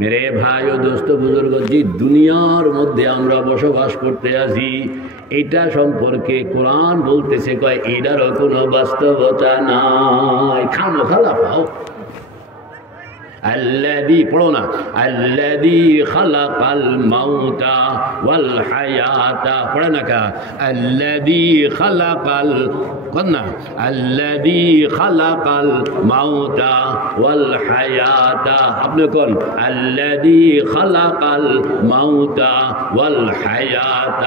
মেরে ভাই ও দোস্ত বুজুর্গ, যে দুনিয়ার মধ্যে আমরা বসবাস করতে আছি এটা সম্পর্কে কোরআন বলতেছে কয় এটারও কোনো বাস্তবতা নাই। খামো খালা পাও الذي পড়োনা الذي خلق الموت والحياة পড়না কা الذي خلق قلنا الذي خلق الموت والحياة আপনি কোন الذي خلق الموت والحياة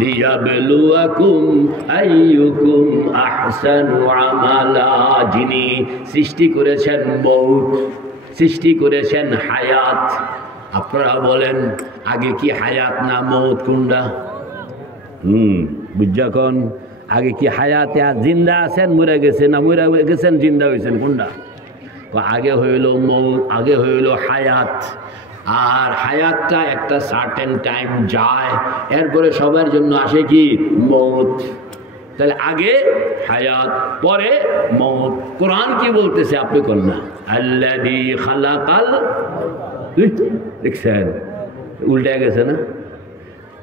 ليبلوكم أيكم أحسن عملا যিনি সৃষ্টি করেছেন মউত, সৃষ্টি করেছেন হায়াত। আপনারা বলেন আগে কি হায়াত না মউত কোনটা? বুঝা কোন আগে কি হায়াতে জিন্দা আছেন, মরে গেছেন না মরে গেছেন জিন্দা হয়েছেন কোনটা? আগে হইল মউত, আগে হইল হায়াত। আর হায়াতটা একটা সার্টেন টাইম যায়, এরপরে সবার জন্য আসে কি মউত। তাহলে আগে হায়াত পরে মউত। কোরআন কি বলতেছে আপনি কোন না আল্লাযী খালাকাল, দেখছেন উল্টে গেছে না?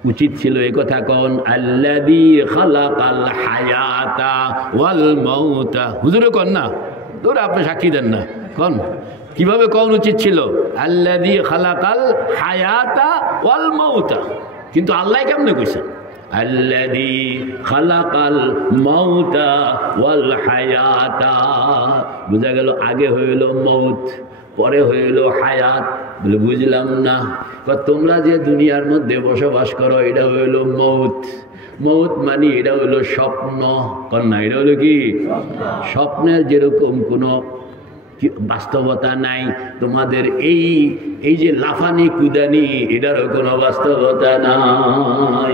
উচিত ছিল এই কথা কোন আল্লাযী খালাকাল হায়াতা ওয়াল মাউতা। হুজুরে কোন না, তোরা আপনি সাক্ষী দেন না, কোন কিভাবে কোন উচিত ছিল আল্লাযী খালাকাল হায়াতা ওয়াল মাউতা, কিন্তু আল্লাহ কেমনে কইছেন الذي خلق الموت والحياة। বুঝা গেল আগে হইল মউত পরে হইল হায়াত। বলে বুঝলাম না। তোমরা যে দুনিয়ার মধ্যে বসবাস করো এটা হইল মউত। মউত মানে এটা হইল স্বপ্ন। কন্যা এটা হইল কি স্বপ্নের যেরকম কোনো বাস্তবতা নাই, তোমাদের এই যে লাফানি কুদানি এটারও কোনো বাস্তবতা নাই।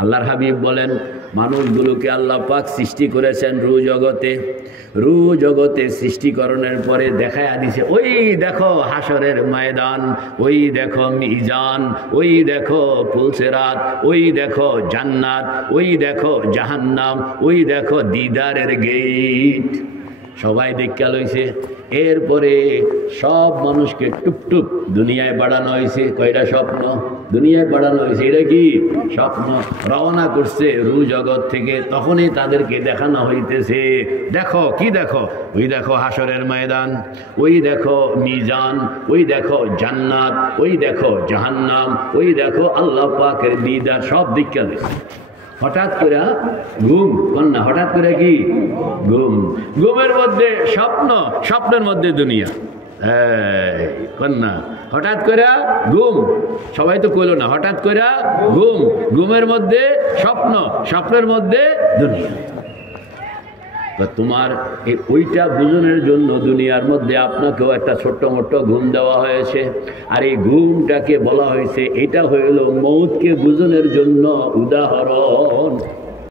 আল্লাহর হাবিব বলেন মানুষগুলোকে আল্লাহ পাক সৃষ্টি করেছেন রু জগতে সৃষ্টিকরণের পরে দেখায় দিছে, ওই দেখো হাসরের ময়দান, ওই দেখো মিজান, ওই দেখো পুলসিরাত, ওই দেখো জান্নাত, ওই দেখো জাহান্নাম, ওই দেখো দিদারের গেট। সবাই দেখা লইছে। এরপরে সব মানুষকে টুকটুক দুনিয়ায় বাড়ানো হয়েছে। কয়টা স্বপ্ন দুনিয়ায় বাড়ানো হয়েছে, এটা কি স্বপ্ন। রওনা করছে রু জগৎ থেকে, তখনই তাদেরকে দেখানো হইতেছে দেখো কি দেখো, ওই দেখো হাসরের ময়দান, ওই দেখো মিজান, ওই দেখো জান্নাত, ওই দেখো জাহান্নাম, ওই দেখো আল্লাহ পাকের দিদার। সব দেখা দিচ্ছে। হঠাৎ করে ঘুম কন্যা, হঠাৎ করে কি ঘুম, ঘুমের মধ্যে স্বপ্ন, স্বপ্নের মধ্যে দুনিয়া। কন্যা হঠাৎ করে ঘুম, সবাই তো কইল না, হঠাৎ করে ঘুম, ঘুমের মধ্যে স্বপ্ন, স্বপ্নের মধ্যে দুনিয়া। তোমার ওইটা বুঝনের জন্য দুনিয়ার মধ্যে আপনাকেও একটা ছোট্ট মোট্ট ঘুম দেওয়া হয়েছে। আর এই ঘুমটাকে বলা হয়েছে এটা হইল মউতকে বুঝনের জন্য উদাহরণ।